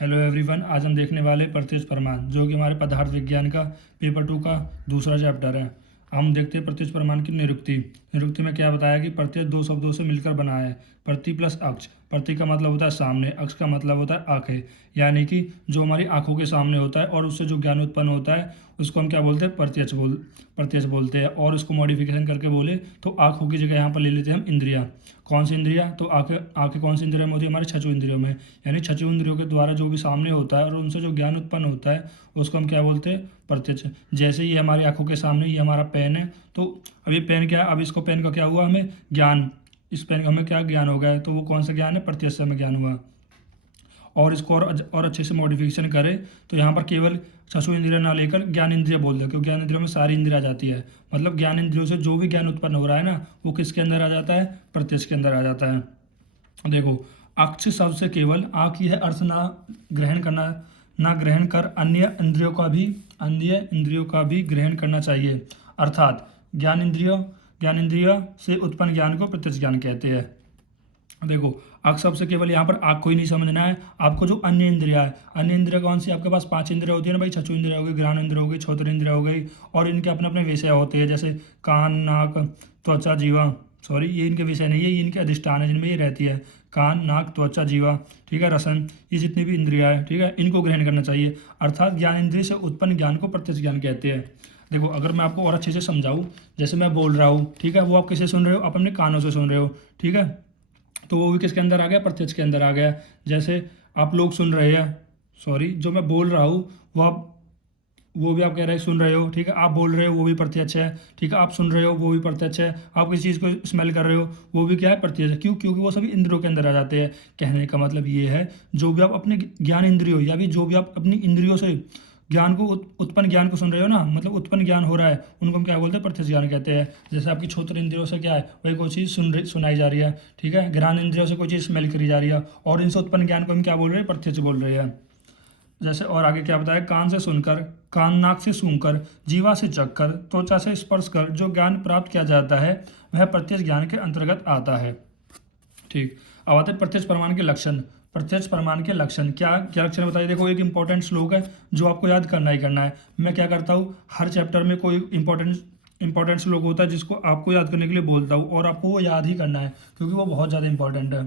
Hello everyone. आज हम देखने वाले प्रत्यक्ष प्रमाण, जो कि हमारे पदार्थ विज्ञान का पेपर 2 का दूसरा चैप्टर है। हम देखते हैं प्रत्यक्ष प्रमाण की निरुक्ति। निरुक्ति में क्या बताया कि प्रत्यक्ष दो शब्दों से मिलकर बना है। प्रति प्लस अक्ष। प्रति का मतलब होता है सामने, अक्ष का मतलब होता है आंखें। यानी कि जो हमारी आंखों के सामने होता है और उससे जो ज्ञान उत्पन्न होता है उसको हम क्या बोलते हैं, प्रत्यक्ष बोलते हैं। और उसको मॉडिफिकेशन करके बोले तो आंखों की जगह यहाँ पर ले लेते हैं हम इंद्रिया। कौन सी इंद्रिया? तो आंखें कौन सी इंद्रियों में होती है? हमारे छठों इंद्रियों में। यानी छठों इंद्रियों के द्वारा जो भी सामने होता है और उनसे जो ज्ञान उत्पन्न होता है उसको हम क्या बोलते हैं, प्रत्यक्ष। जैसे ये हमारी आंखों के सामने ये हमारा पेन है, तो अब ये पेन क्या है, अब इसको पेन का क्या हुआ, हमें ज्ञान, इस पेन का हमें क्या ज्ञान हो गया है, तो वो कौन सा ज्ञान है? प्रत्यक्ष से हमें ज्ञान हुआ। और इसको और अच्छे से मॉडिफिकेशन करें तो यहाँ पर केवल चक्षु इंद्रिय ना लेकर ज्ञान इंद्रिय बोल दो, क्योंकि ज्ञान इंद्रियों में सारी इंद्रिय आ जाती है। मतलब ज्ञान इंद्रियों से जो भी ज्ञान उत्पन्न हो रहा है ना, वो किसके अंदर आ जाता है? प्रत्यक्ष के अंदर आ जाता है। देखो, अक्ष शब्द से केवल आँख यह अर्थ ना ग्रहण कर अन्य इंद्रियों का भी ग्रहण करना चाहिए। अर्थात ज्ञान इंद्रिय से उत्पन्न ज्ञान को प्रत्यक्ष ज्ञान कहते हैं। देखो, अक्ष शब्द से केवल यहाँ पर आँख को ही नहीं समझना है, आपको जो अन्य इंद्रिया है, अन्य इंद्रिया कौन सी? आपके पास 5 इंद्रिया होती है ना भाई, चक्षु इंद्रिया हो गई, घ्राण इंद्रिया हो गई, श्रोत्र इंद्रिया हो गई, और इनके अपने अपने विषय होते हैं। जैसे कान, नाक, त्वचा, जीवा, सॉरी ये इनके विषय नहीं है, ये इनके अधिष्ठान है जिनमें ये रहती है। कान, नाक, त्वचा, जीवा, ठीक है, रसन, ये जितनी भी इंद्रिया है, ठीक है, इनको ग्रहण करना चाहिए। अर्थात ज्ञान इंद्रिय से उत्पन्न ज्ञान को प्रत्यक्ष ज्ञान कहते हैं। देखो, अगर मैं आपको और अच्छे से समझाऊं, जैसे मैं बोल रहा हूँ, ठीक है, वो आप किससे सुन रहे हो? आप अपने कानों से सुन रहे हो, ठीक है, तो वो भी किसके अंदर आ गया? प्रत्यक्ष के अंदर आ गया। जैसे आप लोग सुन रहे हैं, सॉरी, जो मैं बोल रहा हूँ वो भी आप कह रहे हैं सुन रहे हो, ठीक है, आप बोल रहे हो वो भी प्रत्यक्ष है, ठीक है, आप सुन रहे हो वो भी प्रत्यक्ष है, आप किसी चीज़ को स्मेल कर रहे हो वो भी क्या है? प्रत्यक्ष है। क्यों? क्योंकि वो सभी इंद्रियों के अंदर आ जाते हैं। कहने का मतलब ये है, जो भी आप अपने ज्ञान इंद्रियों या भी जो भी आप अपनी इंद्रियों से ज्ञान को उत्पन्न ज्ञान को सुन रहे हो ना, मतलब उत्पन्न ज्ञान हो रहा है, उनको हम क्या बोलते हैं? प्रत्यक्ष ज्ञान कहते हैं। जैसे आपकी श्रोत्र इंद्रियों से क्या है, वही कोई चीज़ सुनाई जा रही है, ठीक है, घ्राण इंद्रियों से कोई चीज़ स्मेल करी जा रही है, और इनसे उत्पन्न ज्ञान को हम क्या बोल रहे हैं? प्रत्यक्ष बोल रहे हैं। जैसे और आगे क्या बताया? कान से सुनकर, कान नाक से सूंघकर, जीवा से चखकर, त्वचा से स्पर्श कर जो ज्ञान प्राप्त किया जाता है वह प्रत्यक्ष ज्ञान के अंतर्गत आता है। ठीक, अब आते हैं प्रत्यक्ष प्रमाण के लक्षण। प्रत्यक्ष प्रमाण के लक्षण क्या क्या लक्षण बताइए। देखो, एक इंपॉर्टेंट श्लोक है जो आपको याद करना ही करना है। मैं क्या करता हूँ, हर चैप्टर में कोई इंपॉर्टेंट श्लोक होता है जिसको आपको याद करने के लिए बोलता हूँ, और आपको वो याद ही करना है क्योंकि वो बहुत ज़्यादा इंपॉर्टेंट है।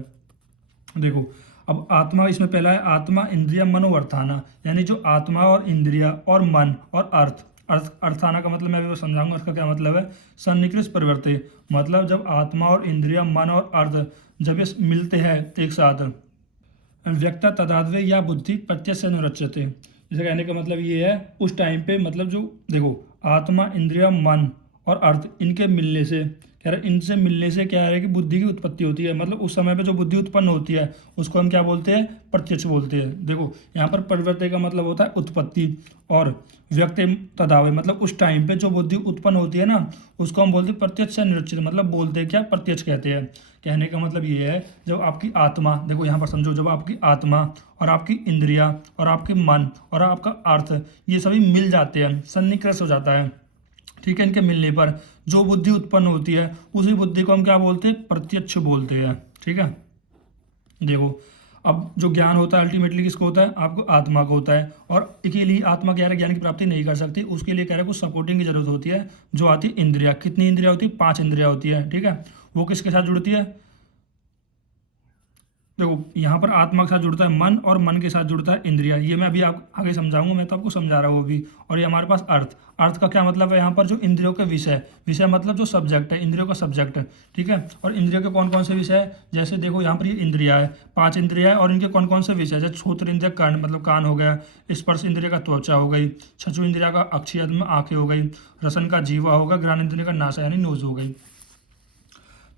देखो, अब आत्मा, इसमें पहला है आत्मा, इंद्रिया, मनोवर्थाना। यानी जो आत्मा और इंद्रिया और मन और अर्थाना का मतलब मैं भी समझाऊंगा उसका क्या मतलब है। सन्निकृष्ट परिवर्ते, मतलब जब आत्मा और इंद्रिया, मन और अर्थ जब ये मिलते हैं एक साथ, व्यक्ता तदाद्वय या बुद्धि प्रत्यक्ष से अनुरच्यते। जैसे कहने का मतलब ये है, उस टाइम पे मतलब जो देखो, आत्मा, इंद्रिया, मन और अर्थ इनके मिलने से, कह रहे इनसे मिलने से क्या है कि बुद्धि की उत्पत्ति होती है। मतलब उस समय पे जो बुद्धि उत्पन्न होती है उसको हम क्या बोलते हैं? प्रत्यक्ष बोलते हैं। देखो, यहाँ पर परिवर्ते का मतलब होता है उत्पत्ति, और व्यक्ति तदावे मतलब उस टाइम पे जो बुद्धि उत्पन्न होती है ना, उसको हम बोलते हैं प्रत्यक्ष से निरचित, मतलब बोलते हैं क्या? प्रत्यक्ष कहते हैं। कहने का मतलब ये है, जब आपकी आत्मा, देखो यहाँ पर समझो, जब आपकी आत्मा और आपकी इंद्रिया और आपके मन और आपका अर्थ ये सभी मिल जाते हैं, सन्निकृष्ट हो जाता है, ठीक है, इनके मिलने पर जो बुद्धि उत्पन्न होती है उसी बुद्धि को हम क्या बोलते हैं? प्रत्यक्ष बोलते हैं। ठीक है, देखो, अब जो ज्ञान होता है अल्टीमेटली किसको होता है? आपको आत्मा को होता है, और अकेली आत्मा कह रहा है ज्ञान की प्राप्ति नहीं कर सकती, उसके लिए कह रहा है कुछ सपोर्टिंग की जरूरत होती है, जो आती है इंद्रिया। कितनी इंद्रिया होती है? 5 इंद्रिया होती है, ठीक है, वो किसके साथ जुड़ती है? देखो, यहाँ पर आत्मा के साथ जुड़ता है मन, और मन के साथ जुड़ता है इंद्रिया। ये मैं अभी आप आगे समझाऊंगा, मैं तो आपको समझा रहा हूँ अभी। और ये हमारे पास अर्थ, अर्थ का क्या मतलब है? यहाँ पर जो इंद्रियों के विषय मतलब जो सब्जेक्ट है, इंद्रियों का सब्जेक्ट, ठीक है। और इंद्रियों के कौन कौन से विषय है? जैसे देखो, यहाँ पर ये इंद्रिया है, 5 इंद्रिया है, और इनके कौन कौन से विषय? जैसे श्रोत्र इंद्रिया कर्ण मतलब कान हो गया, स्पर्श इंद्रिया का त्वचा हो गई, चक्षु इंद्रिया का अक्षीय में आंखें हो गई, रसन का जीवा होगा, घ्राण इंद्रिया का नासा यानी नोज हो गई।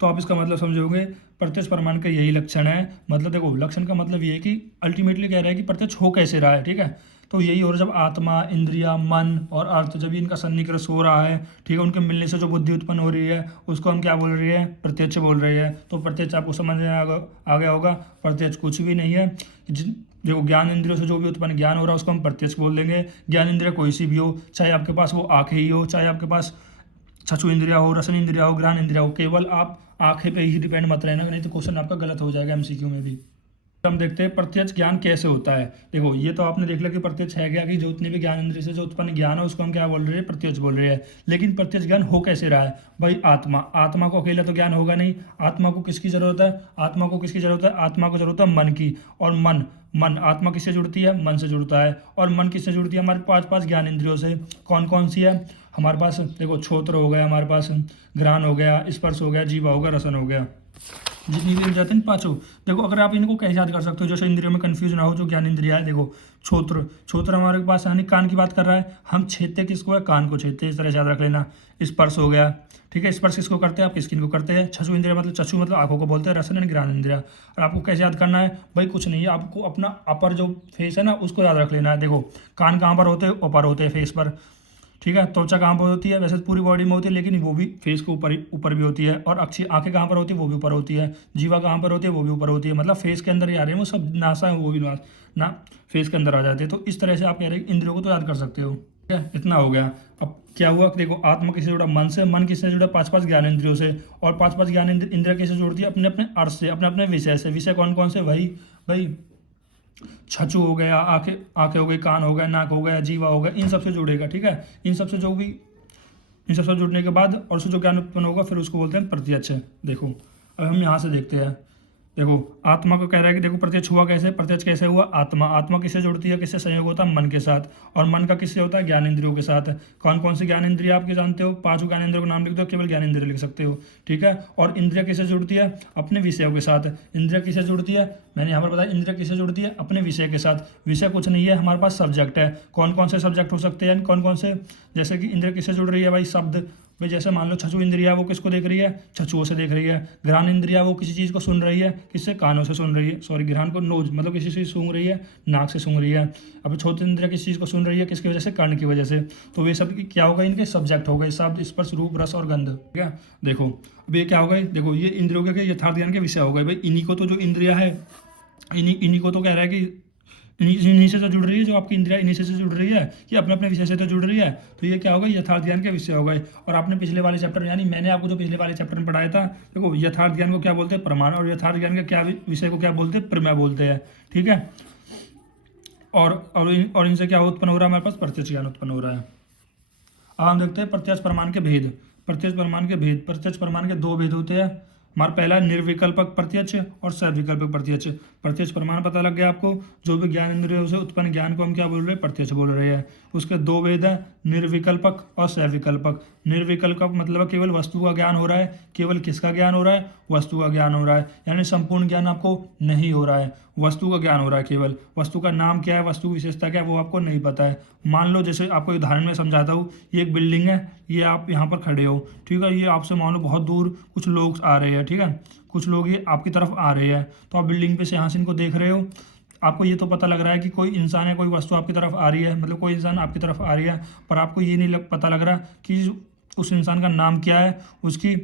तो आप इसका मतलब समझोगे, प्रत्यक्ष प्रमाण का यही लक्षण है। मतलब देखो, लक्षण का मतलब ये है कि अल्टीमेटली कह रहा है कि प्रत्यक्ष हो कैसे रहा है, ठीक है। तो यही हो रहा है, जब आत्मा, इंद्रिया, मन और अर्थ जब इनका सन्निकृष्ट हो रहा है, ठीक है, उनके मिलने से जो बुद्धि उत्पन्न हो रही है उसको हम क्या बोल रहे हैं? प्रत्यक्ष बोल रहे हैं। तो प्रत्यक्ष आपको समझ में आ गया होगा, प्रत्यक्ष कुछ भी नहीं है। देखो, ज्ञान इंद्रियों से जो भी उत्पन्न ज्ञान हो रहा है उसको हम प्रत्यक्ष बोल देंगे। ज्ञान इंद्रिया कोई सी भी हो, चाहे आपके पास वो आंखें ही हो, चाहे आपके पास चक्षु इंद्रिया हो, रसन इंद्रिया हो, घ्राण इंद्रिया हो, केवल आप आंखें पे ही डिपेंड मत रहना, नहीं तो क्वेश्चन आपका गलत हो जाएगा एमसीक्यू में भी। हम देखते हैं प्रत्यक्ष ज्ञान कैसे होता है। देखो ये तो आपने देख लिया कि प्रत्यक्ष है क्या, कि जो उतने भी ज्ञान इंद्रिय से जो उत्पन्न ज्ञान है उसको हम क्या बोल रहे हैं, प्रत्यक्ष बोल रहे हैं। लेकिन प्रत्यक्ष ज्ञान हो कैसे रहा है भाई, आत्मा को अकेला तो ज्ञान होगा नहीं। आत्मा को किसकी जरूरत है, आत्मा को किसकी जरूरत है, आत्मा को जरूरत है मन की। और मन आत्मा किससे जुड़ती है, मन से जुड़ता है। और मन किससे जुड़ती है, हमारे पांच ज्ञान इंद्रियों से। कौन कौन सी है हमारे पास, देखो श्रोत्र हो गया हमारे पास, घ्राण हो गया, स्पर्श हो गया, जीवा हो गया, रसन हो गया, जितनी भी जाते हैं पांचों। देखो अगर आप इनको कैसे याद कर सकते हो, जैसे इंद्रियों में कंफ्यूज ना हो, जो ज्ञान इंद्रिया है। देखो छोत्र हमारे पास यानी कान की बात कर रहा है, हम छेदते किसको है, कान को छेदते, इस तरह से याद रख लेना। स्पर्श हो गया, ठीक है, स्पर्श किसको करते हैं, आप स्किन को करते हैं। चक्षु इंद्रिया मतलब चक्षु मतलब आंखों को बोलते हैं, रसन यानी घ्राण इंद्रिया। और आपको कैसे याद करना है भाई, कुछ नहीं है, आपको अपना अपर जो फेस है ना उसको याद रख लेना है। देखो कान कहाँ पर होते हैं, ऊपर होते हैं फेस पर, ठीक है। त्वचा कहाँ पर होती है, वैसे पूरी बॉडी में होती है लेकिन वो भी फेस के ऊपर भी होती है। और आंखें कहाँ पर होती है, वो भी ऊपर होती है। जीवा कहाँ पर होती है, वो भी ऊपर होती है। मतलब फेस के अंदर ही आ रहे हैं वो सब, नासा है वो भी ना फेस के अंदर आ जाते हैं। तो इस तरह से आप कह रहे हैं इंद्रियों को तो याद कर सकते हो, ठीक है। इतना हो गया। अब क्या हुआ, देखो आत्मा किससे जुड़ा, मन से। मन किससे जुड़ा, पांच ज्ञान इंद्रियों से। और पांच ज्ञान इंद्रिया किससे जुड़ती है, अपने अपने अर्थ से, अपने अपने विषय से। विषय कौन कौन से भाई छचू हो गया, आंखें हो गई, कान हो गया, नाक हो गया, जीवा हो गया, इन सबसे जुड़ेगा, ठीक है। इन सबसे जुड़ने के बाद और उससे जो ज्ञान उत्पन्न होगा फिर उसको बोलते हैं प्रत्यक्ष। देखो अब हम यहाँ से देखते हैं। देखो आत्मा को कह रहा है कि देखो प्रत्यक्ष हुआ कैसे, प्रत्यक्ष कैसे हुआ, आत्मा किससे जुड़ती है, किससे संयोग होता है, मन के साथ। और मन का किससे होता है, ज्ञान इंद्रियों के साथ। कौन कौन से ज्ञान इंद्रिय आपके जानते हो, पांचों ज्ञान इंद्रियों का नाम लिख दो, केवल ज्ञान इंद्रिय लिख सकते हो, ठीक है। और इंद्रिया किससे जुड़ती है, अपने विषयों के साथ। इंद्रिया किससे जुड़ती है, मैंने यहाँ पर बताया, इंद्रिया किससे जुड़ती है, अपने विषय के साथ। विषय कुछ नहीं है, हमारे पास सब्जेक्ट है। कौन कौन से सब्जेक्ट हो सकते हैं, कौन कौन से, जैसे कि इंद्रिया किससे जुड़ रही है भाई, शब्द। भाई जैसे मान लो छचु इंद्रिया, वो किसको देख रही है, छचुओं से देख रही है। घ्राण इंद्रिया वो किसी चीज़ को सुन रही है, किससे, कानों से सुन रही है। सॉरी, घ्राण को नोज मतलब किसी से सूंघ रही है, नाक से सूंघ रही है। अब छोटी इंद्रिया किस चीज़ को सुन रही है, किसकी वजह से, कर्ण की वजह से। तो वे सब क्या होगा, इनके सब्जेक्ट हो गए, शब्द, स्पर्श, रूप, रस और गंध, ठीक है। देखो अब ये क्या हो गए, देखो ये इंद्रियों के यथार्थ ज्ञान के विषय हो गए भाई। इन्हीं को तो जो इंद्रिया है, इन्हीं को तो कह रहा है कि इन्हीं से तो जुड़ रही है, जो आपकी इंद्रिया इन्हीं से जुड़ रही है, कि अपने अपने विषय से तो जुड़ रही है। तो ये क्या होगा, यथार्थ ज्ञान के विषय हो गए। और आपने पिछले वाले चैप्टर यानी मैंने आपको जो पिछले वाले चैप्टर में पढ़ाया था, देखो यथार्थ ज्ञान को क्या बोलते हैं, प्रमाण। और यथार्थ ज्ञान के क्या विषय को क्या बोलते हैं, प्रमेय बोलते हैं, ठीक है। और इनसे क्या उत्पन्न हो रहा है, हमारे पास प्रत्यक्ष ज्ञान उत्पन्न हो रहा है। अब हम देखते हैं प्रत्यक्ष प्रमाण के भेद। प्रत्यक्ष प्रमाण के दो भेद होते हैं। हमारा पहला निर्विकल्पक प्रत्यक्ष और सविकल्पक प्रत्यक्ष। प्रत्यक्ष प्रमाण पता लग गया आपको, जो भी ज्ञान इंद्रियों से उत्पन्न ज्ञान को हम क्या बोल रहे हैं, प्रत्यक्ष बोल रहे हैं। उसके दो भेद हैं, निर्विकल्पक और सविकल्पक। निर्विकल्पक मतलब केवल वस्तु का ज्ञान हो रहा है। केवल किसका ज्ञान हो रहा है, वस्तु का ज्ञान हो रहा है, यानी संपूर्ण ज्ञान आपको नहीं हो रहा है, वस्तु का ज्ञान हो रहा है। केवल वस्तु का नाम क्या है, वस्तु की विशेषता क्या है, वो आपको नहीं पता है। मान लो जैसे आपको उदाहरण में समझाता हूँ, ये एक बिल्डिंग है, ये आप यहाँ पर खड़े हो, ठीक है। ये आपसे मान लो बहुत दूर कुछ लोग आ रहे हैं, ठीक है, कुछ लोग ये आपकी तरफ आ रहे हैं। तो आप बिल्डिंग पे से यहाँ से इनको देख रहे हो, आपको ये तो पता लग रहा है कि कोई इंसान है, कोई वस्तु आपकी तरफ आ रही है, मतलब कोई इंसान आपकी तरफ आ रही है। पर आपको ये नहीं पता लग रहा कि उस इंसान का नाम क्या है, उसकी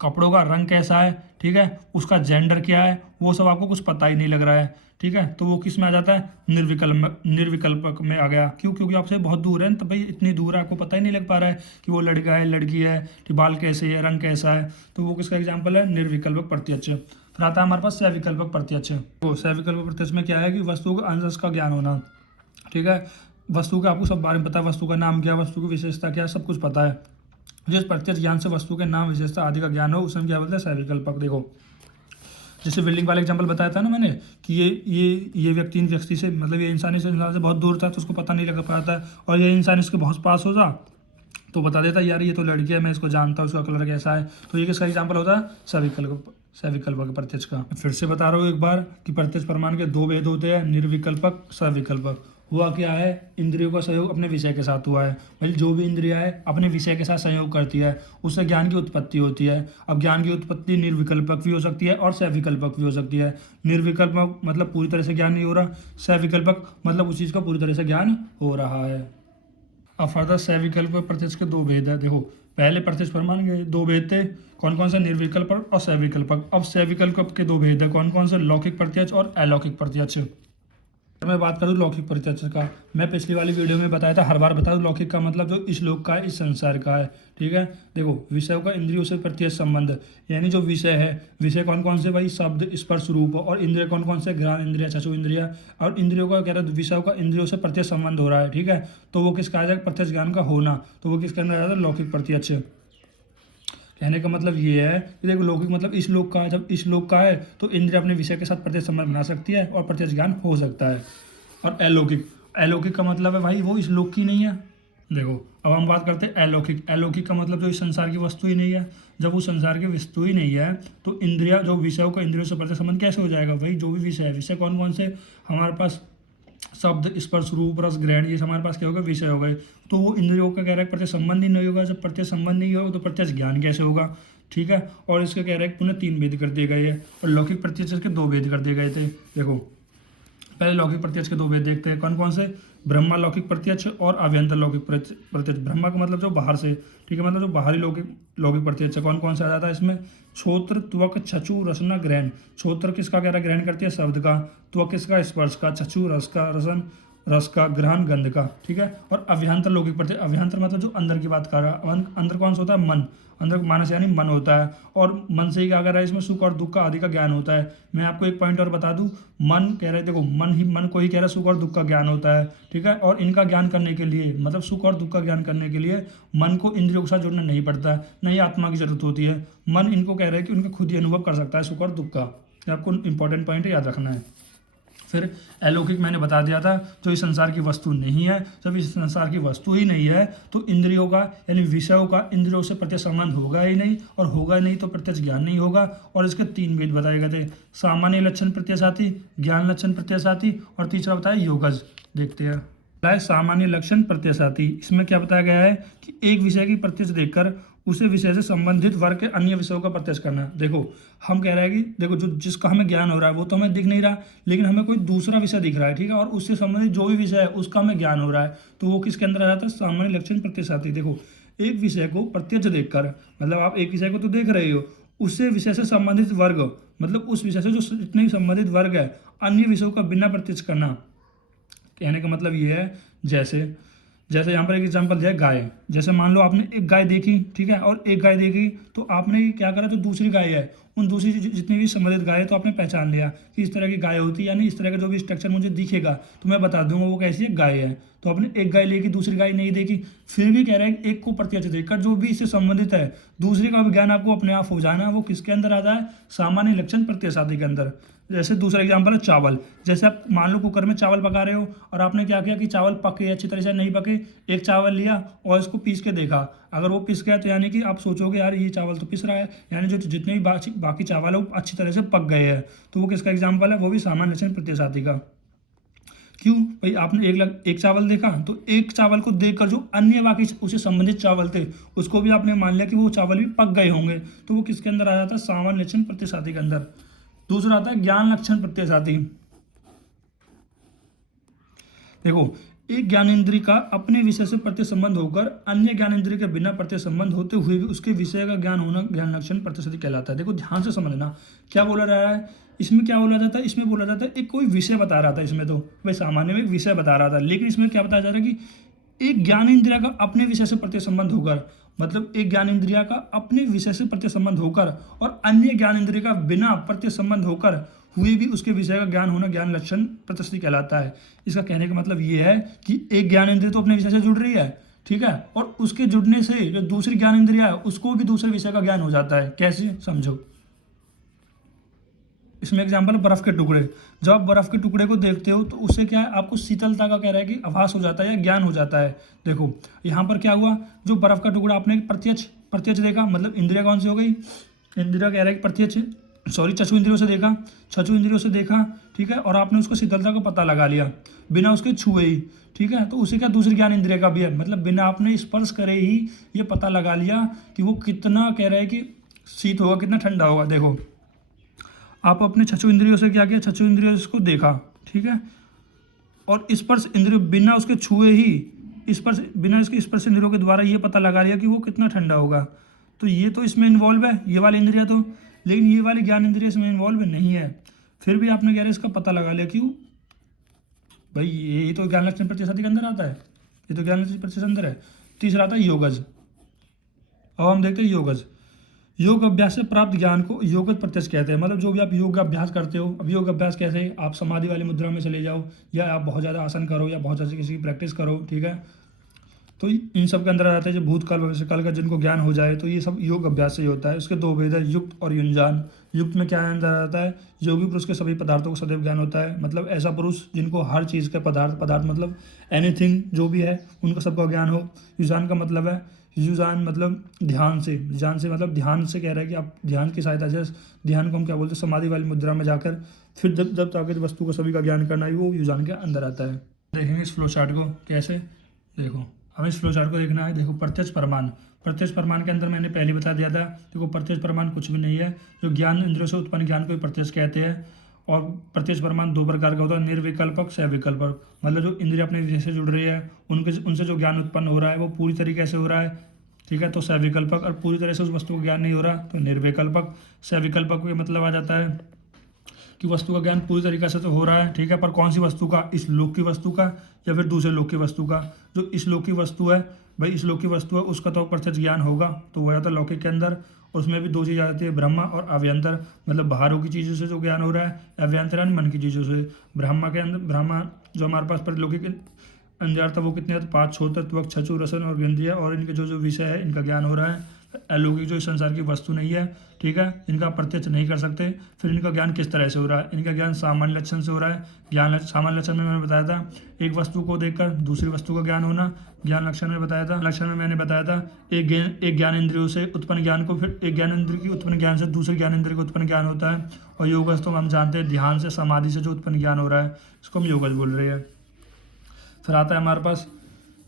कपड़ों का रंग कैसा है, ठीक है, उसका जेंडर क्या है, वो सब आपको कुछ पता ही नहीं लग रहा है, ठीक है। तो वो किस में आ जाता है, निर्विकल्पक में आ गया। क्योंकि आपसे बहुत दूर है, तो भाई इतनी दूर है, आपको पता ही नहीं लग पा रहा है कि वो लड़का है, लड़की है, कि बाल कैसे है, रंग कैसा है। तो वो किसका एग्जाम्पल है, निर्विकल्पक प्रत्यक्ष। फिर आता है हमारे पास सविकल्पक प्रत्यक्ष। वो सविकल्पक प्रत्यक्ष में क्या है कि वस्तु का अंश का ज्ञान होना, ठीक है। वस्तु का आपको सब बारे में पता है, वस्तु का नाम क्या, वस्तु की विशेषता क्या, सब कुछ पता है। जिस प्रत्यक्ष ज्ञान से वस्तु के नाम, विशेषता आदि का ज्ञान हो, उसे हम क्या बोलते हैं, सविकल्पक। देखो जैसे बिल्डिंग वाला एग्जांपल बताया था ना मैंने, कि ये व्यक्ति इन व्यक्ति से, मतलब ये इंसान से बहुत दूर था, तो उसको पता नहीं लग पाता है। और ये इंसान इसके बहुत पास होता तो बता देता यार ये तो लड़की है, मैं इसको जानता हूँ, उसका कलर कैसा है। तो ये किसका एग्जाम्पल होता है, सविकल्पक प्रत्यक्ष का। फिर से बता रहा हूँ एक बार कि प्रत्यक्ष प्रमाण के दो भेद होते हैं, निर्विकल्पक, सविकल्पक। हुआ क्या है, इंद्रियों का सहयोग अपने विषय के साथ हुआ है। मतलब जो भी इंद्रिया है अपने विषय के साथ सहयोग करती है, उससे ज्ञान की उत्पत्ति होती है। अब ज्ञान की उत्पत्ति निर्विकल्पक भी हो सकती है और सविकल्पक भी हो सकती है। निर्विकल्पक मतलब पूरी तरह से ज्ञान नहीं हो रहा, सविकल्पक मतलब उस चीज़ का पूरी तरह से ज्ञान हो रहा है। अब फर्दर सविकल्पक प्रत्यक्ष के दो भेद है। देखो पहले प्रत्यक्ष प्रमाण के दो भेद थे, कौन कौन सा, निर्विकल्पक और सविकल्पक। अब सविकल्पक के दो भेद है, कौन कौन सा, लौकिक प्रत्यक्ष और अलौकिक प्रत्यक्ष। मैं बात करूँ लौकिक प्रत्यक्ष का, मैं पिछली वाली वीडियो में बताया था, हर बार बता दूं, लौकिक का मतलब जो इस लोक का है, इस संसार का है। ठीक है, देखो विषयों का इंद्रियों से प्रत्यक्ष संबंध, यानी जो विषय है, विषय कौन कौन से भाई, शब्द, स्पर्श, रूप, और इंद्रिय कौन कौन से, घ्राण इंद्रिया, चक्षु इंद्रिया, और इंद्रियों का कह रहा है विषयों का इंद्रियों से प्रत्यक्ष संबंध हो रहा है। ठीक है, तो वो किसका आ जाएगा, प्रत्यक्ष ज्ञान का होना, तो वो किसके अंदर आ जाता है, लौकिक प्रत्यक्ष। कहने का मतलब ये है कि देखो लौकिक मतलब इस लोक का है, जब इस लोक का है तो इंद्रिय अपने विषय के साथ प्रत्यक्ष संबंध बना सकती है और प्रत्यक्ष ज्ञान हो सकता है। और अलौकिक, अलौकिक का मतलब है भाई वो इस लोक की नहीं है। देखो अब हम बात करते हैं अलौकिक, अलौकिक का मतलब जो इस संसार की वस्तु ही नहीं है। जब वो संसार की वस्तु ही नहीं है तो इंद्रिया, जो विषयों का इंद्रियों से प्रत्यक्ष संबंध कैसे हो जाएगा भाई, जो भी विषय है, विषय कौन कौन से हमारे पास, शब्द, स्पर्श, रूप, रस, ग्रहण, ये हमारे पास क्या हो गए, विषय हो गए। तो वो इंद्रियों का कह रहा है प्रत्यक्ष संबंध ही नहीं होगा, जब प्रत्यक्ष संबंध नहीं होगा तो प्रत्यक्ष ज्ञान कैसे होगा। ठीक है, और इसके कह रहे हैं पुनः 3 भेद कर दिए गए हैं और लौकिक प्रत्यक्ष के 2 भेद कर दिए गए थे। देखो पहले लौकिक प्रत्यक्ष के 2 भेद देखते हैं, कौन कौन से, ब्रह्मा लौकिक प्रत्यक्ष और अभ्यंतर लौकिक प्रत्यक्ष। ब्रह्मा का मतलब जो बाहर से, ठीक है, मतलब जो बाहरी लौकिक लौकिक प्रत्यक्ष कौन कौन सा आ जाता है इसमें, श्रोत्र, त्वक, चक्षु, रसना, ग्रहण। श्रोत्र किसका कह रहा है, ग्रहण करती है शब्द का, त्वक किसका, स्पर्श का, चक्षु रस का, रसन रस का, ग्रहण गंध का। ठीक है, और अभ्यंतर लौकिक प्रत्यक्ष, अभ्यंतर मतलब जो अंदर की बात कर रहा है, अंदर कौन सा होता है, मन, अंदर मानस यानी मन होता है, और मन से ही क्या कर रहा है, इसमें सुख और दुख का आदि का ज्ञान होता है। मैं आपको एक पॉइंट और बता दूं, मन कह रहे, देखो मन को ही कह रहा है सुख और दुख का ज्ञान होता है। ठीक है, और इनका ज्ञान करने के लिए, मतलब सुख और दुख का ज्ञान करने के लिए मन को इंद्रियों के साथ जुड़ना नहीं पड़ता है, नहीं आत्मा की जरूरत होती है। मन इनको कह रहे हैं कि उनका खुद ही अनुभव कर सकता है सुख और दुख का। ये आपको इंपॉर्टेंट पॉइंट याद रखना है। फिर अलौकिक मैंने बता दिया था, जो इस संसार की वस्तु नहीं है। जब इस संसार की वस्तु ही नहीं है तो इंद्रियों का यानी विषयों का इंद्रियों से प्रत्यक्ष संबंध होगा ही नहीं, और होगा नहीं तो प्रत्यक्ष ज्ञान नहीं होगा। और इसके 3 भेद बताए गए थे, सामान्य लक्षण प्रत्यक्षाती, ज्ञान लक्षण प्रत्यक्षाती, और तीसरा बताया योगज। देखते हैं सामान्य लक्षण प्रत्यक्षाती। इसमें क्या बताया गया है कि एक विषय की प्रत्यक्ष देखकर उसे विषय से संबंधित वर्ग के अन्य विषयों का प्रत्यक्ष करना। देखो हम कह रहे हैं कि देखो जो जिसका हमें ज्ञान हो रहा है वो तो हमें दिख नहीं रहा, लेकिन हमें कोई दूसरा विषय दिख रहा है। ठीक है, और उससे संबंधित जो भी विषय है उसका हमें ज्ञान हो रहा है, तो वो किसके अंदर आ जाता है, सामान्य लक्षण प्रत्यक्षाती। देखो एक विषय को प्रत्यक्ष देखकर, मतलब आप एक विषय को तो देख रहे हो, उससे विषय से संबंधित वर्ग, मतलब उस विषय से जो जितने भी संबंधित वर्ग है अन्य विषयों का बिना प्रत्यक्ष करना। कहने का मतलब ये है, जैसे यहाँ पर एक एग्जांपल दिया है गाय। जैसे मान लो आपने एक गाय देखी, ठीक है, और एक गाय देखी तो आपने क्या करा, तो दूसरी गाय है, उन दूसरी जितनी भी संबंधित गाय है तो आपने पहचान लिया कि इस तरह की गाय होती है, यानी इस तरह का जो भी स्ट्रक्चर मुझे दिखेगा तो मैं बता दूंगा वो कैसी है, गाय है। तो आपने एक गाय लेकी, दूसरी गाय नहीं देखी, फिर भी कह रहा है एक को प्रत्यक्ष देखकर जो भी इससे संबंधित है दूसरे का भी ज्ञान आपको अपने आप हो जाना, वो किसके अंदर आ जाए, सामान्य लक्षण प्रत्यक्षाती के अंदर। जैसे दूसरा एग्जांपल है चावल। जैसे आप मान लो कुकर में चावल पका रहे हो और आपने क्या किया कि चावल पके अच्छी तरह से नहीं पके, एक चावल लिया और इसको पीस के देखा, अगर वो पिस गया तो यानी कि आप सोचोगे यार ये चावल तो पिस रहा है, यानी जो जितने भी बाकी चावल है वो अच्छी तरह से पक गए हैं, तो वो किसका एग्जाम्पल है, वो भी सामान्य लक्षण प्रत्यक्षाती का। क्यों भाई, आपने एक चावल देखा तो एक चावल को देखकर जो अन्य बाकी उससे संबंधित चावल थे उसको भी आपने मान लिया कि वो चावल भी पक गए होंगे, तो वो किसके अंदर आ जाता है, सामान्य लक्षण प्रत्यक्षाती के अंदर। दूसरा आता है ज्ञान लक्षण प्रत्यक्षाती। देखो एक ज्ञानेंद्रिय का अपने विषय से प्रत्यक्ष संबंध होकर अन्य ज्ञानेंद्रिय के बिना प्रत्यक्ष संबंध होते हुए भी उसके विषय का ज्ञान होना ज्ञान लक्षण प्रत्यक्षाती कहलाता है। देखो ध्यान से समझना क्या बोला जा रहा है इसमें, क्या बोला जाता है इसमें, बोला जाता है एक कोई विषय बता रहा था इसमें, तो भाई सामान्य में एक विषय बता रहा था, लेकिन इसमें क्या बताया जा रहा है कि एक ज्ञान इंद्रिया का अपने विषय से प्रत्यक्ष संबंध होकर, मतलब एक ज्ञान इंद्रिया का अपने विषय से प्रत्यक्ष संबंध होकर और अन्य ज्ञान इंद्रिय का बिना प्रत्यक्ष संबंध होकर हुए भी उसके विषय का ज्ञान होना ज्ञान लक्षण प्रत्यक्षाती कहलाता है। इसका कहने का मतलब ये है कि एक ज्ञान इंद्रिय तो अपने विषय से जुड़ रही है, ठीक है, और उसके जुड़ने से जो दूसरी ज्ञान इंद्रिया है उसको भी दूसरे विषय का ज्ञान हो जाता है। कैसे, समझो। इसमें एग्जाम्पल बर्फ के टुकड़े। जब आप बर्फ के टुकड़े को देखते हो तो उससे क्या है, आपको शीतलता का कह रहा है कि आभास हो जाता है या ज्ञान हो जाता है। देखो यहाँ पर क्या हुआ, जो बर्फ का टुकड़ा आपने प्रत्यक्ष देखा, मतलब इंद्रिया कौन सी हो गई, इंद्रिया कह रहा है कि प्रत्यक्ष, चक्षु इंद्रियों से देखा, चक्षु इंद्रियों से देखा, ठीक है, और आपने उसको शीतलता का पता लगा लिया बिना उसके छुए ही, ठीक है, तो उसे क्या दूसरी ज्ञान इंद्रिय का भी है, मतलब बिना आपने स्पर्श करे ही ये पता लगा लिया कि वो कितना कह रहा है कि शीत होगा, कितना ठंडा होगा। देखो आप अपने चक्षु इंद्रियों से क्या किया, चक्षु इंद्रियों से इसको देखा, ठीक है, और स्पर्श इंद्रिय बिना उसके छुए ही बिना इसके स्पर्श इंद्रियों के द्वारा ये पता लगा लिया कि वो कितना ठंडा होगा। तो ये तो इसमें इन्वॉल्व है, ये वाली इंद्रिया तो, लेकिन ये वाली ज्ञान इंद्रिय इसमें इन्वॉल्व नहीं है, फिर भी आपने कह रहे इसका पता लगा लिया, क्यों, भाई ये तो ज्ञान लक्षण प्रतिशत के अंदर आता है, ये तो ज्ञान लक्षण प्रतिशत अंदर है। तीसरा आता है योगज। अब हम देखते हैं योगज। योग अभ्यास से प्राप्त ज्ञान को योगज प्रत्यक्ष कहते हैं। मतलब जो भी आप योग अभ्यास करते हो, अब योग अभ्यास कैसे, आप समाधि वाली मुद्रा में चले जाओ, या आप बहुत ज़्यादा आसन करो, या बहुत ज़्यादा किसी की प्रैक्टिस करो, ठीक है, तो इन सब के अंदर आ जाता है जो भूतकाल भविष्य काल का जिनको ज्ञान हो जाए, तो ये सब योग अभ्यास से ही होता है। उसके दो भेद है, युक्त और युंजान। युक्त में क्या अंदर आता है, योगी पुरुष के सभी पदार्थों को सदैव ज्ञान होता है। मतलब ऐसा पुरुष जिनको हर चीज़ का पदार्थ मतलब एनीथिंग जो भी है उनका सबका ज्ञान हो। युजान का मतलब है, युजान मतलब ध्यान से मतलब ध्यान से कह रहा है कि आप ध्यान की सहायता से, ध्यान को हम क्या बोलते हैं, समाधि वाली मुद्रा में जाकर फिर जब तक वस्तु को सभी का ज्ञान करना है, वो युजान के अंदर आता है। देखेंगे इस फ्लो चार्ट को कैसे, देखो हमें इस फ्लो चार्ट को देखना है। देखो प्रत्यक्ष प्रमाण, प्रत्यक्ष प्रमाण के अंदर मैंने पहले बता दिया था, देखो प्रत्यक्ष प्रमाण कुछ भी नहीं है, जो ज्ञान इंद्रियों से उत्पन्न ज्ञान को प्रत्यक्ष कहते हैं। और प्रत्यक्ष प्रमाण दो प्रकार का होता है, निर्विकल्पक, सविकल्पक। मतलब जो इंद्रिय अपने विषय से जुड़ रही है उनसे जो ज्ञान उत्पन्न हो रहा है वो पूरी तरीके से हो रहा है, ठीक है, तो सविकल्पक। और पूरी तरह से उस वस्तु को ज्ञान नहीं हो रहा तो निर्विकल्पक। सविकल्पक का मतलब आ जाता है कि वस्तु का ज्ञान पूरी तरीके से तो हो रहा है, ठीक है, पर कौन सी वस्तु का, इस लोक की वस्तु का या फिर दूसरे लोक की वस्तु का। जो इस लोक की वस्तु है, भाई इस लोक की वस्तु है उसका तो प्रत्यक्ष ज्ञान होगा, तो वो जाता है लौकिक के अंदर। उसमें भी दो चीज़ आ जाती है, ब्रह्म और अव्यंतर। मतलब बाहरों की चीज़ों से जो ज्ञान हो रहा है, अव्यंतर यानी मन की चीज़ों से। ब्रह्मा के अंदर, ब्रह्मा जो हमारे पास लौकिक अंजार था वो कितने, 5 छोतर त्वक छचु रसन और ग्रंथिया, और इनके जो विषय है इनका ज्ञान हो रहा है। अलौकिक जो इस संसार की वस्तु नहीं है, ठीक है, इनका प्रत्यक्ष नहीं कर सकते। फिर इनका ज्ञान किस तरह से हो रहा है, इनका ज्ञान सामान्य लक्षण से हो रहा है। ज्ञान सामान्य लक्षण में मैंने बताया था एक वस्तु को देखकर दूसरी वस्तु का ज्ञान होना, ज्ञान लक्षण में बताया था। लक्षण में मैंने बताया था एक ज्ञान इंद्रियों से उत्पन्न ज्ञान को, फिर एक ज्ञान इंद्रिय की उत्पन्न ज्ञान से दूसरे ज्ञान इंद्रिय को उत्पन्न ज्ञान होता है। और योगज तो हम जानते हैं ध्यान से, समाधि से जो उत्पन्न ज्ञान हो रहा है इसको हम योगज बोल रहे हैं। फिर आता है हमारे पास,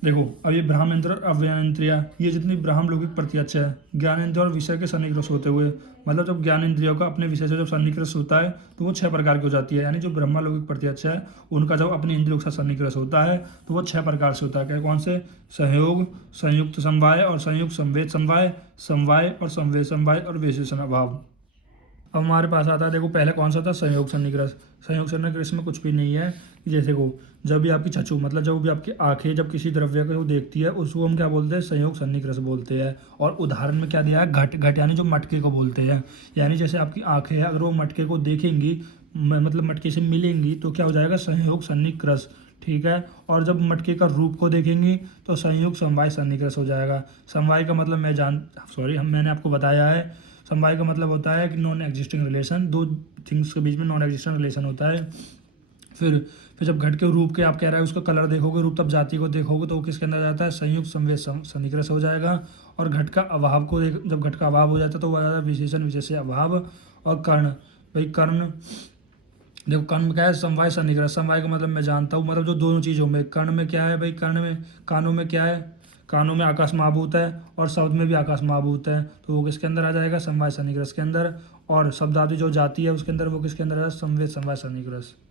देखो अब ये ब्रह्मेंद्र और अव्यनेन्द्रिया, ये जितनी ब्राह्म लौकिक प्रत्यक्ष है, ज्ञानेन्द्र और विषय के सन्निकृष्ट होते हुए, मतलब जब ज्ञान इंद्रियों का अपने विषय से जब सन्निकृष्ट होता है तो वो 6 प्रकार की हो जाती है। यानी जो ब्रह्मा लौकिक प्रत्यक्ष है उनका जब अपने इंद्रियों के साथ सन्निकृष्ट होता है तो वो 6 प्रकार से होता है। क्या, कौन से, सहयोग, संयुक्त समवाय और संयुक्त संवेद समवाय, समवाय और संवेद समवाय और विशेषण अभाव। अब हमारे पास आता है, देखो पहले कौन सा था, संयोग सन्निकृष्ट। संयोग सन्निकृष्ट में कुछ भी नहीं है, जैसे को जब भी आपकी चक्षु मतलब जब भी आपकी आंखें जब किसी द्रव्य को देखती है उसको हम क्या बोलते हैं, संयोग सन्निकृष्ट बोलते हैं। और उदाहरण में क्या दिया है, घट, घट यानी जो मटके को बोलते हैं। यानी जैसे आपकी आंखें है, अगर वो मटके को देखेंगी, मतलब मटके से मिलेंगी तो क्या हो जाएगा, संयोग सन्निकृष्ट, ठीक है। और जब मटके का रूप को देखेंगी तो संयोग समवाय सन्निकृष्ट हो जाएगा। समवाय का मतलब मैंने आपको बताया है, समवाय का मतलब होता है कि नॉन एग्जिस्टिंग रिलेशन, दो थिंग्स के बीच में नॉन एग्जिस्टिंग रिलेशन होता है। फिर जब घट के रूप के आप कह रहे हैं उसका कलर देखोगे, रूप तब जाति को देखोगे तो वो किसके अंदर जाता है, संयुक्त संवेद सन्निकृष्ट हो जाएगा। और घट का अभाव को जब घट का अभाव हो जाता है तो वह जाता है विशेषण विशेष्य अभाव। और कर्ण, भाई कर्ण, देखो कर्ण में क्या है, समवाय सन्निकृष्ट। समवाय का मतलब मैं जानता हूँ, मतलब जो दोनों चीज़ों में, कर्ण में क्या है भाई, कर्ण में कानों में क्या है, कानों में आकाश महाभूत है और शब्द में भी आकाश महाभूत है, तो वो किसके अंदर आ जाएगा, समवाय सन्निकृष्ट के अंदर। और शब्दादि जो जाति है उसके अंदर वो किसके अंदर है, संवेद समवाय सन्निकृष्ट।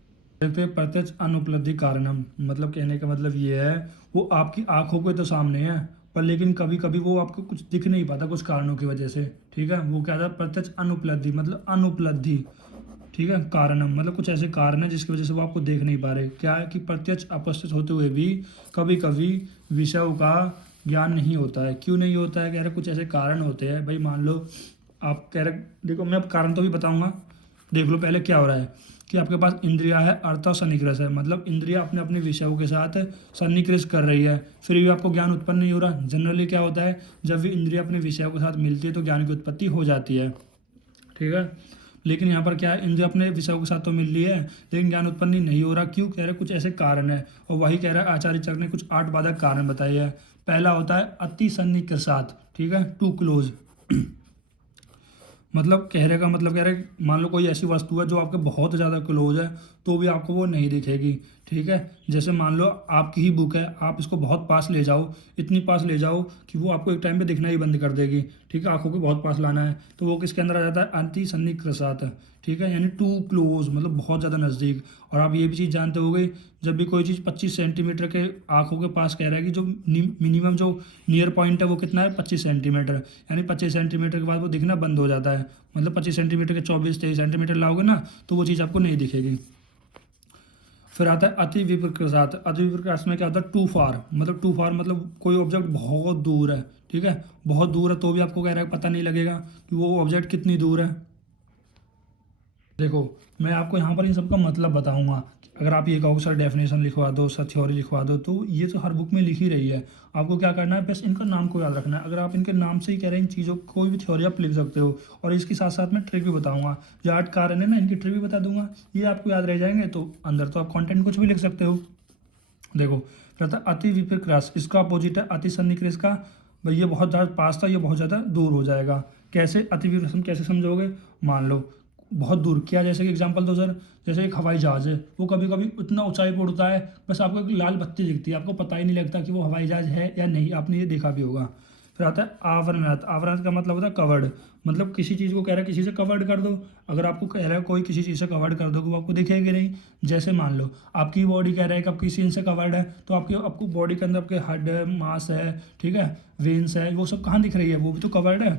देखते हैं प्रत्यक्ष अनुपलब्धि कारणम, मतलब कहने का मतलब ये है वो आपकी आंखों के तो सामने है पर लेकिन कभी कभी वो आपको कुछ दिख नहीं पाता कुछ कारणों की वजह से, ठीक है, वो क्या था, प्रत्यक्ष अनुपलब्धि मतलब अनुपलब्धि, ठीक है, कारणम मतलब कुछ ऐसे कारण है जिसकी वजह से वो आपको देख नहीं पा रहे। क्या है कि प्रत्यक्ष उपस्थित होते हुए भी कभी कभी विषयों का ज्ञान नहीं होता है। क्यों नहीं होता है, कह रहे कुछ ऐसे कारण होते हैं। भाई मान लो आप कह रहे, देखो मैं अब कारण तो भी बताऊंगा, देख लो पहले क्या हो रहा है कि आपके पास इंद्रिया है, अर्थ और सन्निकृष्ट है, मतलब इंद्रिया अपने अपने विषयों के साथ सन्निकृष्ट कर रही है, फिर भी आपको ज्ञान उत्पन्न नहीं हो रहा। जनरली क्या होता है, जब भी इंद्रिया अपने विषयों के साथ मिलती है तो ज्ञान की उत्पत्ति हो जाती है, ठीक है। लेकिन यहाँ पर क्या है, इंद्रिया अपने विषयों के साथ तो मिल रही है लेकिन ज्ञान उत्पन्न नहीं हो रहा। क्यों, कह रहे कुछ ऐसे कारण है, और वही कह रहा है आचार्य चक्र ने कुछ 8 बाधक कारण बताए हैं। पहला होता है अति सन्निकृष्टात्, ठीक है, टू क्लोज। मतलब कहने का मतलब कह रहे मान लो कोई ऐसी वस्तु है जो आपके बहुत ज़्यादा क्लोज है तो भी आपको वो नहीं दिखेगी, ठीक है। जैसे मान लो आपकी ही बुक है, आप इसको बहुत पास ले जाओ, इतनी पास ले जाओ कि वो आपको एक टाइम पे दिखना ही बंद कर देगी, ठीक है, आंखों के बहुत पास लाना है तो वो किसके अंदर आ जाता है, अति सन्निकृष्टात्, ठीक है, यानी टू क्लोज मतलब बहुत ज़्यादा नज़दीक। और आप ये भी चीज़ जानते होंगे, जब भी कोई चीज़ 25 सेंटीमीटर के आंखों के पास कह रहा है कि जो मिनिमम जो नियर पॉइंट है वो कितना है, 25 सेंटीमीटर, यानी 25 सेंटीमीटर के बाद वो दिखना बंद हो जाता है। मतलब 25 सेंटीमीटर के 24-23 सेंटीमीटर लाओगे ना तो वो चीज़ आपको नहीं दिखेगी। फिर आता है अति विप्रकाशात। अति विप्रकाश में क्या होता है, टू फार, मतलब टू फार मतलब कोई ऑब्जेक्ट बहुत दूर है, ठीक है, बहुत दूर है, तो भी आपको कह रहा है पता नहीं लगेगा कि वो ऑब्जेक्ट कितनी दूर है। देखो मैं आपको यहाँ पर इन सबका मतलब बताऊंगा। अगर आप ये कहो सर डेफिनेशन लिखवा दो, सर थ्योरी लिखवा दो, तो ये तो हर बुक में लिखी रही है। आपको क्या करना है, बस इनका नाम को याद रखना है। अगर आप इनके नाम से ही कह रहे हैं इन चीज़ों को, कोई भी थ्योरी आप लिख सकते हो। और इसके साथ साथ मैं ट्रिक भी बताऊंगा, जो 8 कारण है ना, इनकी ट्रिक भी बता दूंगा। ये आपको याद रह जाएंगे, तो अंदर तो आप कॉन्टेंट कुछ भी लिख सकते हो। देखो रहता है अति विप्रकाश, इसका अपोजिट है अति सन्निकृष्ट का। भाई ये बहुत ज़्यादा पास था, ये बहुत ज़्यादा दूर हो जाएगा। कैसे अति विप्रकाश कैसे समझोगे, मान लो बहुत दूर क्या, जैसे कि एग्जांपल दो सर, जैसे एक हवाई जहाज़ है, वो कभी कभी उतना ऊंचाई पर उड़ता है, बस आपको एक लाल बत्ती दिखती है, आपको पता ही नहीं लगता कि वो हवाई जहाज़ है या नहीं, आपने ये देखा भी होगा। फिर आता है आवरणात। आवरणात का मतलब होता है कवर्ड, मतलब किसी चीज़ को कह रहा है किसी से कवर्ड कर दो। अगर आपको कह रहा है कोई किसी चीज़ से कवर्ड कर दो, वो आपको दिखेगी नहीं। जैसे मान लो आपकी बॉडी कह रहा है कि आपकी स्किन से कवर्ड है, तो आपको बॉडी के अंदर आपके हड्ड है, मांस है, ठीक है, वेन्स है, वो सब कहाँ दिख रही है, वो भी तो कवर्ड है।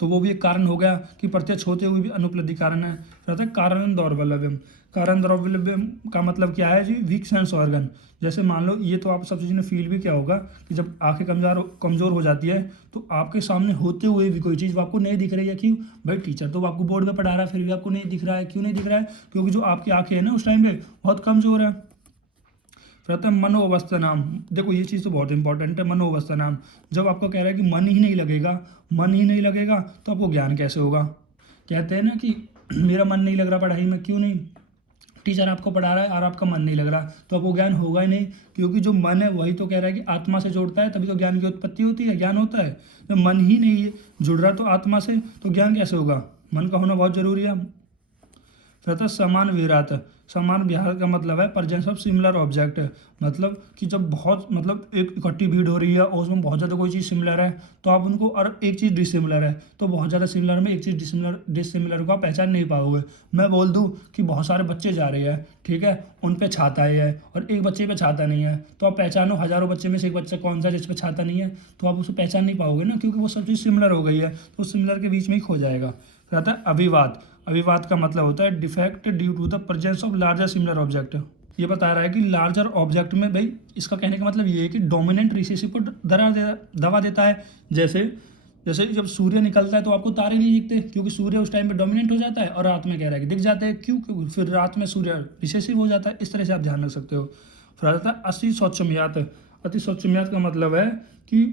तो वो भी एक कारण हो गया कि प्रत्यक्ष होते हुए भी अनुपलब्धि कारण है। फिर आता है कारण दौर्बल्यम। कारण दौर्बल्यम का मतलब क्या है जी, वीक सेंस ऑर्गन। जैसे मान लो ये तो आप सब चीज़ ने फील भी क्या होगा कि जब आंखें कमज़ोर हो जाती है, तो आपके सामने होते हुए भी कोई चीज़ आपको नहीं दिख रही है। क्यों भाई, टीचर तो आपको बोर्ड पे पढ़ा रहा है, फिर भी आपको नहीं दिख रहा है। क्यों नहीं दिख रहा है, क्योंकि जो आपकी आंखें हैं ना उस टाइम पे बहुत कमज़ोर है। फिर आता है मनोअवस्था नाम। देखो ये चीज़ तो बहुत इंपॉर्टेंट है, मनोअवस्था नाम। जब आपको कह रहा है कि मन ही नहीं लगेगा, मन ही नहीं लगेगा, तो आपको ज्ञान कैसे होगा। कहते हैं ना कि मेरा मन नहीं लग रहा पढ़ाई में, क्यों नहीं, टीचर आपको पढ़ा रहा है और आपका मन नहीं लग रहा, तो आपको ज्ञान होगा ही नहीं। क्योंकि जो मन है वही तो कह रहा है कि आत्मा से जोड़ता है, तभी तो ज्ञान की उत्पत्ति होती है, ज्ञान होता है। जब मन ही नहीं है जुड़ रहा तो आत्मा से, तो ज्ञान कैसे होगा, मन का होना बहुत जरूरी है। फिर आता है समान विराट। समान विहार का मतलब है प्रजेंस ऑफ सिमिलर ऑब्जेक्ट, मतलब कि जब बहुत मतलब एक इकट्ठी भीड़ हो रही है और उसमें बहुत ज़्यादा कोई चीज़ सिमिलर है, तो आप उनको, और एक चीज़ डिसिमिलर है, तो बहुत ज़्यादा सिमिलर में एक चीज़ डिसिमिलर को आप पहचान नहीं पाओगे। मैं बोल दूँ कि बहुत सारे बच्चे जा रहे हैं, ठीक है, उन पे छाता है और एक बच्चे पे छाता नहीं है, तो आप पहचानो हज़ारों बच्चे में से एक बच्चा कौन सा जिस पे छाता नहीं है, तो आप उसे पहचान नहीं पाओगे ना, क्योंकि वो सब चीज़ सिमिलर हो गई है, तो सिमिलर के बीच में ही खो जाएगा। फिर आता है अभिवाद। अभिवाद का मतलब होता है defect due to the presence of larger similar object. ये बता रहा है कि लार्जर ऑब्जेक्ट में, भाई इसका कहने का मतलब ये है कि डोमिनेंट रिसेसिव को दबा देता है। जैसे जैसे जब सूर्य निकलता है तो आपको तारे नहीं दिखते, क्योंकि सूर्य उस टाइम पे डोमिनेंट हो जाता है, और रात में कह रहा है कि दिख जाते हैं। क्यों, क्योंकि फिर रात में सूर्य रिसेसिव हो जाता है। इस तरह से आप ध्यान रख सकते हो। फिर आता है अति स्वच्छम्यात। अति स्वच्छम्यात का मतलब है कि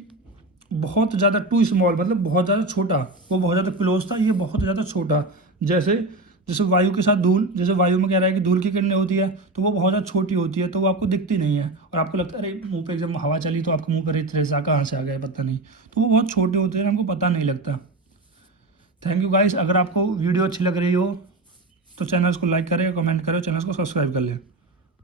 बहुत ज़्यादा टू स्मॉल, मतलब बहुत ज़्यादा छोटा, वो बहुत ज़्यादा क्लोज था, ये बहुत ज़्यादा छोटा। जैसे जैसे वायु के साथ धूल, जैसे वायु में कह रहा है कि धूल की किरणें होती है, तो वो बहुत ज़्यादा छोटी होती है, तो वो आपको दिखती नहीं है, और आपको लगता है अरे मुंह पे जब हवा चली तो आपके मुंह पर रेसा कहाँ से आ गया पता नहीं, तो वो बहुत छोटे होते हैं, हमको पता नहीं लगता। Thank you guys. अगर आपको वीडियो अच्छी लग रही हो तो चैनल को लाइक करें, कमेंट करें, चैनल को सब्सक्राइब कर लें।